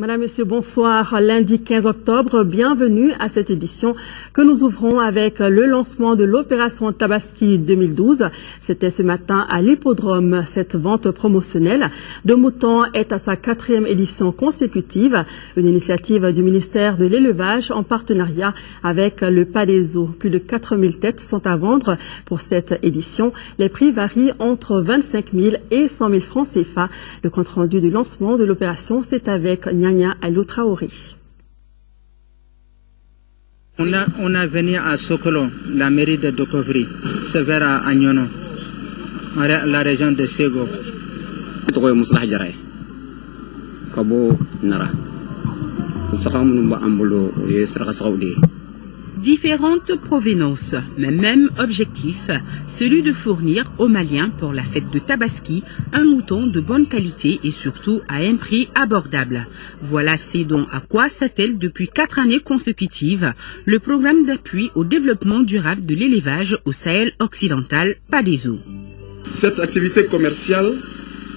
Madame, Monsieur, bonsoir. Lundi 15 octobre, bienvenue à cette édition que nous ouvrons avec le lancement de l'opération Tabaski 2012. C'était ce matin à l'hippodrome. Cette vente promotionnelle de moutons est à sa 4e édition consécutive, une initiative du ministère de l'Élevage en partenariat avec le Palaiso. Plus de 4000 têtes sont à vendre pour cette édition. Les prix varient entre 25 000 et 100 000 francs CFA. Le compte-rendu du lancement de l'opération, c'est avec Nyanya Alou Traoré. On a venu à Sokolo, la mairie de Dokovri, c'est vers Agnono, la région de Sego. Différentes provenances, mais même objectif, celui de fournir aux Maliens pour la fête de Tabaski un mouton de bonne qualité et surtout à un prix abordable. Voilà ce dont à quoi s'attelle depuis 4 années consécutives le programme d'appui au développement durable de l'élevage au Sahel occidental, PADESO. Cette activité commerciale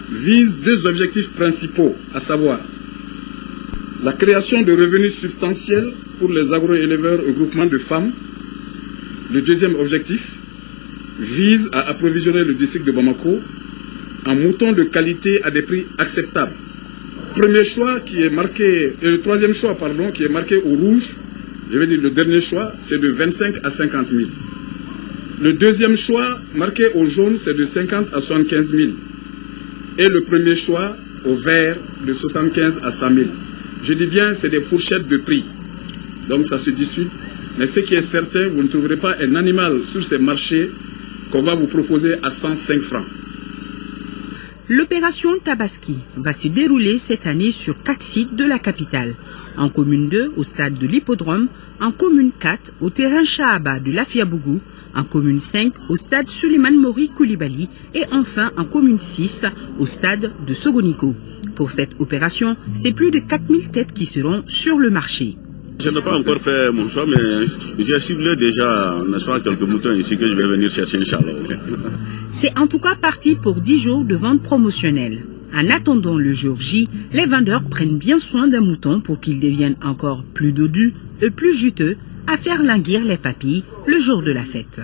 vise 2 objectifs principaux, à savoir la création de revenus substantiels pour les agro-éleveurs et groupements de femmes. Le deuxième objectif vise à approvisionner le district de Bamako en moutons de qualité à des prix acceptables. Premier choix qui est marqué, le troisième choix pardon, qui est marqué au rouge, je vais dire le dernier choix, c'est de 25 à 50 000. Le deuxième choix marqué au jaune, c'est de 50 à 75 000. Et le premier choix au vert, de 75 à 100 000. Je dis bien, c'est des fourchettes de prix. Donc ça se discute. Mais ce qui est certain, vous ne trouverez pas un animal sur ces marchés qu'on va vous proposer à 105 francs. L'opération Tabaski va se dérouler cette année sur 4 sites de la capitale. En commune 2, au stade de l'hippodrome, en commune 4, au terrain Chahaba de Lafiabougou, en commune 5, au stade Suleiman Mori Koulibaly et enfin en commune 6, au stade de Sogoniko. Pour cette opération, c'est plus de 4000 têtes qui seront sur le marché. Je n'ai pas encore fait mon choix, mais j'ai ciblé déjà, n'est-ce pas, quelques moutons ici que je vais venir chercher, Inch'Allah. C'est en tout cas parti pour 10 jours de vente promotionnelle. En attendant le jour J, les vendeurs prennent bien soin d'un mouton pour qu'il devienne encore plus dodu et plus juteux à faire languir les papilles le jour de la fête.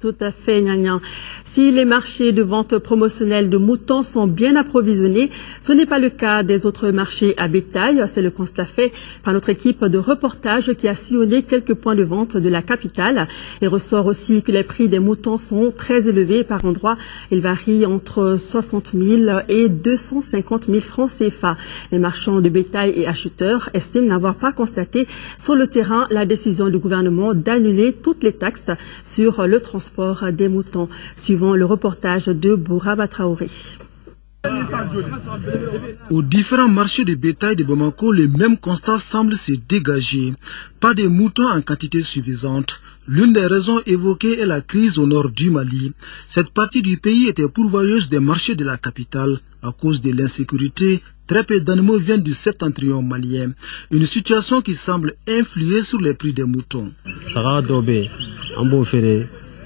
Tout à fait, Nyanya. Si les marchés de vente promotionnelle de moutons sont bien approvisionnés, ce n'est pas le cas des autres marchés à bétail. C'est le constat fait par notre équipe de reportage qui a sillonné quelques points de vente de la capitale. Il ressort aussi que les prix des moutons sont très élevés par endroits. Ils varient entre 60 000 et 250 000 francs CFA. Les marchands de bétail et acheteurs estiment n'avoir pas constaté sur le terrain la décision du gouvernement d'annuler toutes les taxes sur le transport des moutons, suivant le reportage de Bouraba Traoré. Aux différents marchés de bétail de Bamako, le même constat semble se dégager. Pas de moutons en quantité suffisante. L'une des raisons évoquées est la crise au nord du Mali. Cette partie du pays était pourvoyeuse des marchés de la capitale. À cause de l'insécurité, très peu d'animaux viennent du septentrion malien. Une situation qui semble influer sur les prix des moutons.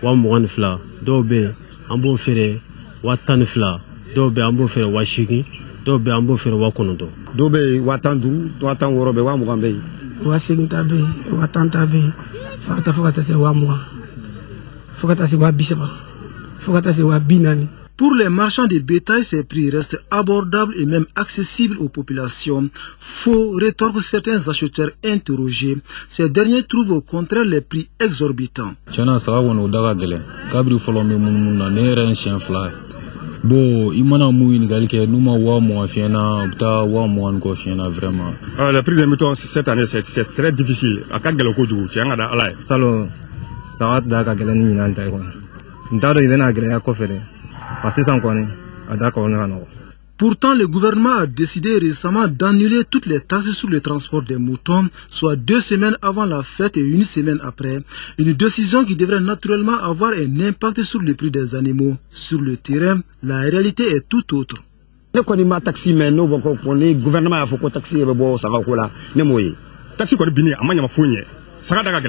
wa mugan fila dɔw bɛ yen an b'o feere wa 12 dɔw bɛ an b'o feere wa 8 dɔw bɛ an b'o feere wa 9 dɔw bɛ yen wa 15 wa 16 bɛ wa 20 bɛ yen wa 8 ta bɛ yen wa 10 ta bɛ yen fo ka taa se wa 20 fo ka taa se wa 30 fo ka taa se wa 40. Pour les marchands de bétail, ces prix restent abordables et même accessibles aux populations. Faux rétorquent certains acheteurs interrogés. Ces derniers trouvent au contraire les prix exorbitants. Bon, il m'a dit que nous m'avons vraiment. Le prix des moutons cette année c'est très difficile. À quel niveau du tiens à la salon ça va d'ailleurs que l'année n'en taille quoi. N'taro il vient à gagner à coffrer. Pourtant, le gouvernement a décidé récemment d'annuler toutes les taxes sur le transport des moutons, soit 2 semaines avant la fête et 1 semaine après. Une décision qui devrait naturellement avoir un impact sur le prix des animaux. Sur le terrain, la réalité est tout autre. Le taxi mais nous le gouvernement a fait taxi ça va quoi là ne taxi quoi bini amanya mafunye ça va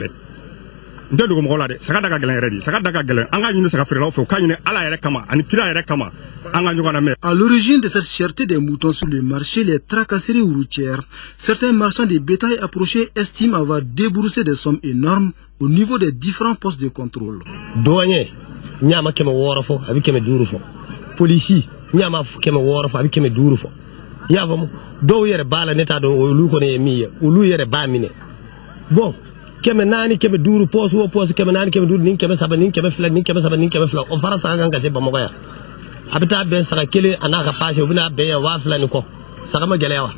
nte dogo mɔgɔ la dɛ saga da ka gɛlɛn yɛrɛ de saga da ka gɛlɛn an ka ɲini saga feerelaw fɛ u k'a ɲini ala yɛrɛ kama ani kira yɛrɛ kama an ka ɲɔgɔn lamɛn. À l'origine de cette cherté des moutons sur le marché, les tracasseries routières, certains marchands de bétail approchés estiment avoir déboursé des sommes énormes au niveau des différents postes de contrôle. Douanier, nyama keme woro fo abi keme duru fo. Polisi, nyama keme woro fo abi keme duru fo. Yavamu do yere bala neta do olu ko ne miye olu yere ba mine. Bon, keme nani keme duru posu wo posu keme nani keme duru nin keme saba nin keme fila nin keme saba nin keme fila o fara saka kan kase bamako ya. Habita ben saka kele anaka passe obina be ya wa fila ni ko. Saka ma gele yawa.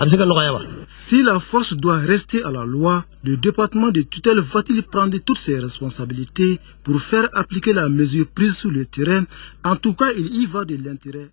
Abisika no yawa. Si la force doit rester à la loi, le département de tutelle va-t-il prendre toutes ses responsabilités pour faire appliquer la mesure prise sur le terrain? En tout cas, il y va de l'intérêt